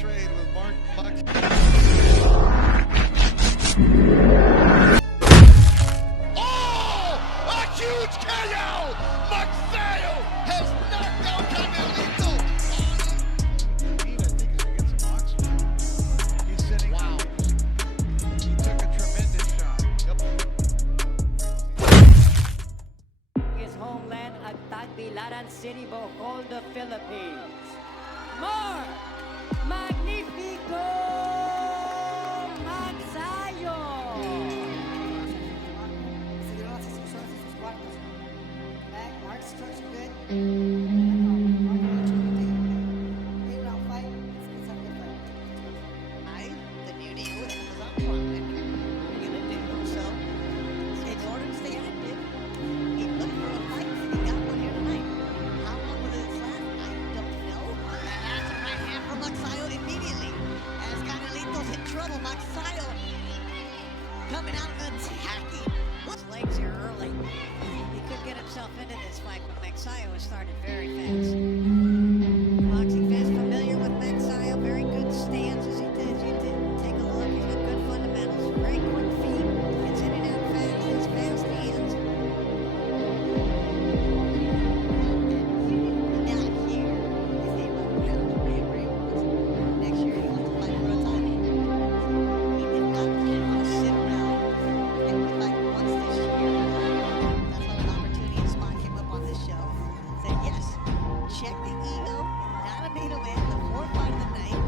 trade with Mark Buck. Oh! A huge KO! Magsayo has knocked out Canelito. I think he's gonna get some oxygen. He's sitting. Wow. He took a tremendous shot. Yep. His homeland at Tagbilaran City, Bohol, the Philippines. More Magnifico Magsayo. Mark starts good. The new deal with Amazon Prime. What are you gonna do? So, in order to stay active, he looked for a fight and he got one here tonight. How long will this last? I don't know. That's a right hand from Magsayo immediately. As Canelitos in trouble, Magsayo coming out attacking. His legs here early. He could get himself into this fight, but Magsayo has started very fast. Boxing fans familiar with Magsayo. Very good stance as he did. You did take a look. He's got good fundamentals. Very quick feet. Gets in and out fast. Has fast hands. Not here. If he won't round wherever he wants. Next year he wants to fight for a title. He did not want to sit around and fight once this year. That's how an opportunity spot came up on this show. Said yes, check the ego, not a main event, the fourth fight of the night,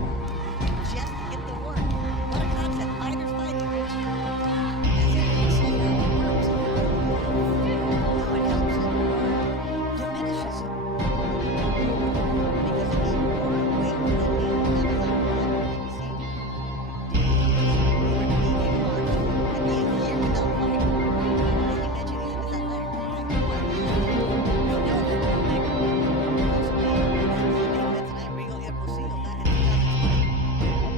just to get the work. What a concept, fighters fighting, Rich. As you can see how it works. How it helps him or diminishes him. Because if he were wait for the new Amazon Prime ABC, and be a year without fighting, and you mentioned he's in his athletic prime. We know that they'll make him. Regal Hermosillo back in 2020.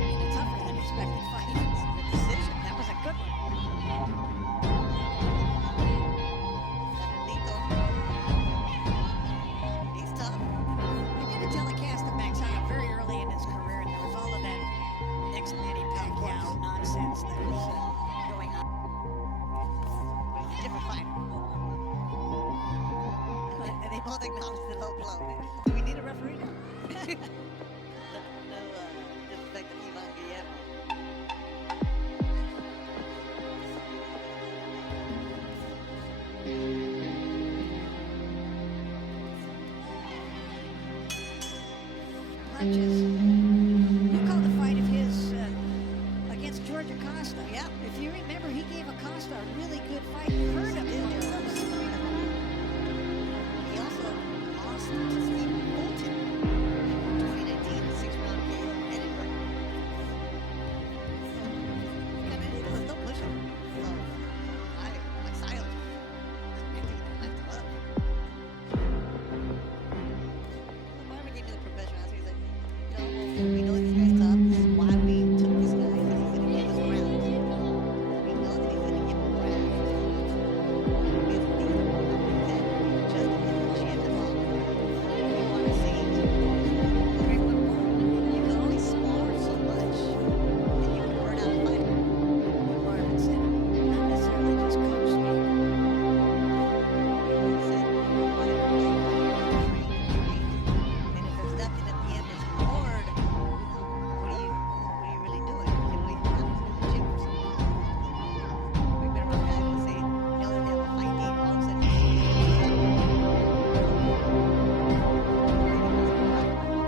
A tougher than expected fight. The decision, That was a good one. Canelito, he's tough. We did a telecast of Magsayo very early in his career, and there was all of that ex-Manny Pacquiao nonsense that was going on. But he's a different fighter. And they both acknowledge the low blow. Do we need a referee now? No disrespect to Ivan Guillermo. Punches. You called a fight of his against George Acosta. Yeah. If you remember, he gave Acosta a really good fight. Hurt him. He also lost to Steve Fulton in 2019, 6-round KO in Edinburgh. Canelito still pushing. So, my silence. I think they left him up. Marvin gave me the professional answer. He's like, we know this guy's tough. This is why we took this guy, because he's going to give us ground. We know that he's going to give us ground. Marvin said, not necessarily just coach speak.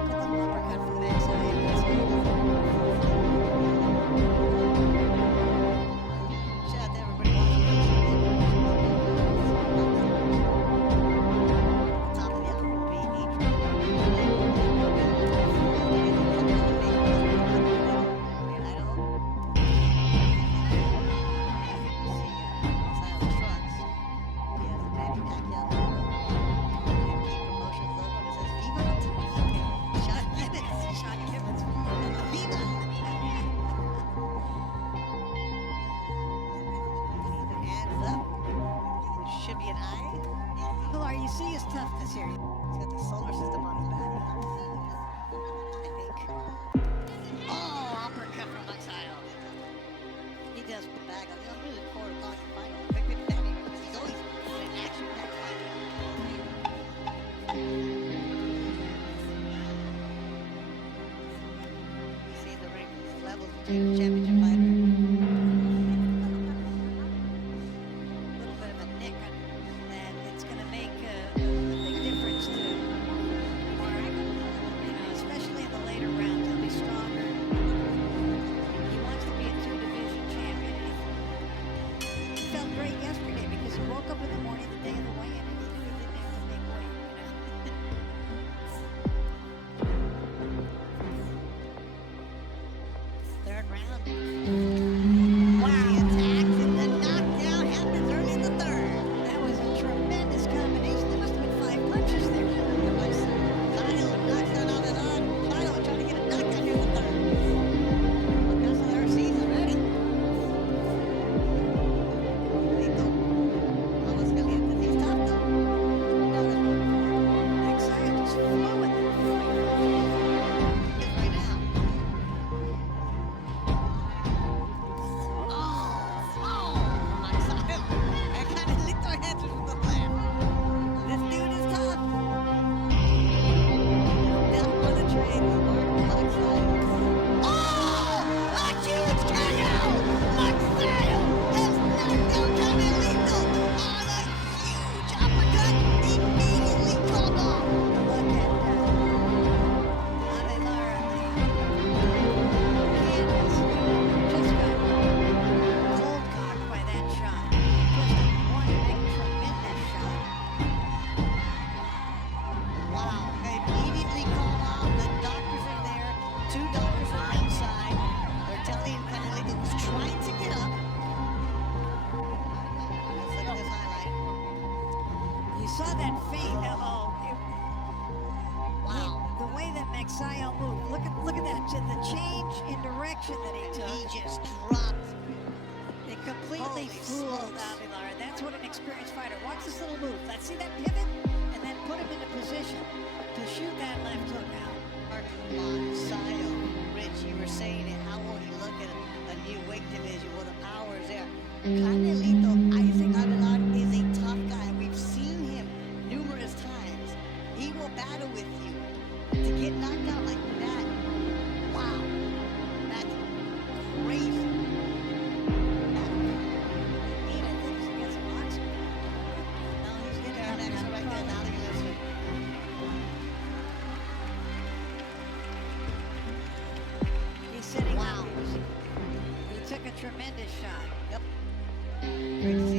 Put the uppercut from Magsayo. Shout out to everybody watching. Top of the hour will be Sean Gibbons. Viva! Hands up. Should be an eye. Well, RUC is tough this year. He's got the solar system on his back. I think. championship fighter. A little bit of a nick that it's going to make a big difference to Mark. You know, especially in the later rounds, he'll be stronger. He wants to be a two-division champion. He felt great yesterday because he woke up in the morning the day of the weigh-in and he knew he didn't have to make weight. You know? Third round. Wow. The attacks and the knockdown happens early in the third. That was a tremendous combination. There must have been 5 punches there. Kyle knocks that out and on. Kyle trying to get a knockdown here in the third. Because of their season ready. Lito. Aguas calientes. He's tough though. Magsayo just flowing. Is right now. Magsayo. And Canelito answers with the left. This dude is tough. Down for the trade with Martin Magsayo. Oh! A huge KO! Magsayo has knocked down Canelito on a huge uppercut. Immediately called off. Look at Avelar Canvas just got cold cocked by that shot. Just one big tremendous shot. Wow. Immediately called off. The doctors are there. 2 doctors are ringside. They're telling Canelito who's trying to get up. Let's look at this highlight. You saw that feint. Wow. The way that Magsayo moved. Look at that. The change in direction that he took. He just dropped. It completely Holy fooled smokes. Avelar. That's what an experienced fighter. Watch this little move. Let's see that pivot and then put him into position to shoot that left hook out. Mark Magsayo. Rich, you were saying it. How will he look at a new weight division? Well, the power is there. Canelito, Isaac Avelar is a tough guy. We've seen him numerous times. He will battle with you. To get knocked out like that, wow. That's crazy. He didn't think he gets a boxer. No, he's getting our next right there. Now you listen. He's sitting Wow. up. He took a tremendous shot. Yep. Great to see